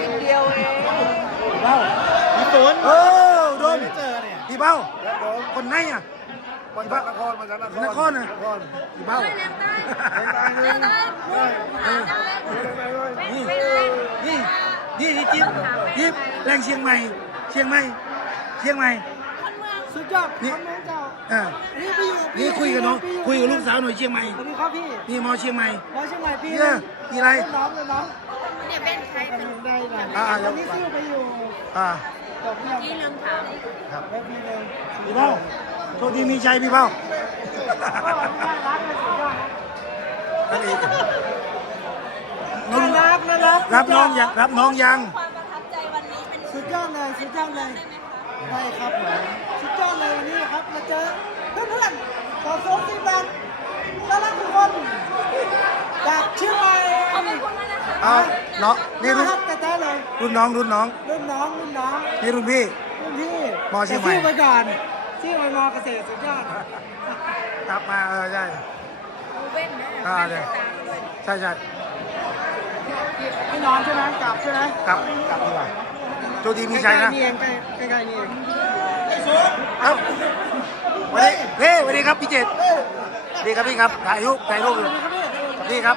นิดเดียวเองเบ้ามีศูนเออโดนไม่เจอเนี่ยพี่เบ้าคนไหนอะมาจากนครมาจากนครนครนะนครพี่เบ้านได้เล่นได้นี่นี่นี่นี่จิ๊บจิ๊บแรงเชียงใหม่ เชียงใหม่ เชียงใหม่สุดยอดนี่น้องเจ้าอ่านี่ไปอยู่นี่คุยกับน้องคุยกับลูกสาวหน่อยเชียงใหม่สวัสดีครับพี่นี่มอเชียงใหม่มอเชียงใหม่พี่เนี่ยมีอะไร เนี่ยเป็นใครกันอยู่ได้นะอ่าอ่าวันนี้ซิ่วไปอยู่อ่าจบยังที่ลืมถามแล้วพี่หนึ่งพี่เบ้าโชคดีมีใจพี่เบ้าก็น่ารักเลยสุดยอดนั่นเองน้น่าองรักน่ารักรับน้องยังรับน้องยังความประทับใจวันนี้เป็นสุดยอดเลยสุดยอดเลยได้ครับผมสุดยอดเลยวันนี้ครับมาเจอเพื่อนๆสาวสองสิบแปดน่ารักทุกคนจากเชียงใหม่เขาเป็นคนแล้วนะคะ อ่า น้องนี่รุ่นารักแต่ๆเลยรุ่นน้องรุ่นน้องรุ่นน้องรุ่นน้องนี่รุ่นพี่ รุ่นพี่มอเชียงใหม่ แต่ชื่อไปก่อนชื่อไปมอเกษตรสุดยอดกลับมาเออใช่เว้นนะอ่าเดี๋ยว ใช่ใช่ไม่นอนใช่ไหมกลับใช่ไหมกลับกลับดีกว่าโชคดีมีใจใกล้นะๆนี่เองใกล้ใกล้ๆนี่เองครับสวัสดีเฮ้สวัสดีครับพี่เจตสวัสดีครับพี่ครับถ่ายรูปถ่ายรูปอยู่สวัสดีครับ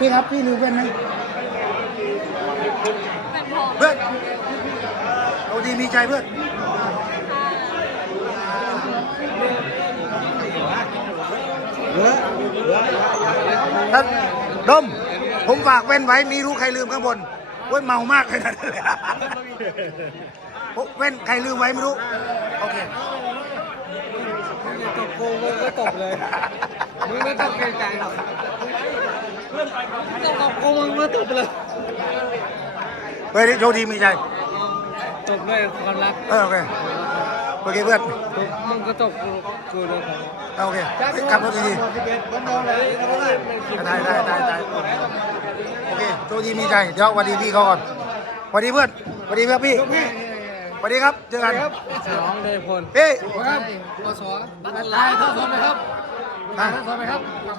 พี่ครับพี่ลืมเพื่อนไหมเพื่อนเราดีมีใจเพื่อนท่านดม ผมฝากแว่นไว้มีรู้ใครลืมข้างบนโอ้ยเมามากเลยนะโอ้แว่นใครลืมไว้ไม่รู้ โอเคตบกูมึงก็ตบเลยมึงไม่ต้องเกรงใจหรอก ตบกูมึงก็ตบเลยเฮ้ยโชคดีมีใจตบด้วยความรักเออโอเคโอเคเพื่อนตบมึงก็ตบกูกูด้วยเอาโอเคขับรถดีๆได้ได้ได้ได้โอเคโชคดีมีใจเดี๋ยวสวัสดีพี่เขาก่อนสวัสดีเพื่อนสวัสดีครับพี่สวัสดีครับ เจอกันน้องเลยพลพี่ครับปศบัตรลายท่าสอบไหมครับอะท่าสอบไหมครับ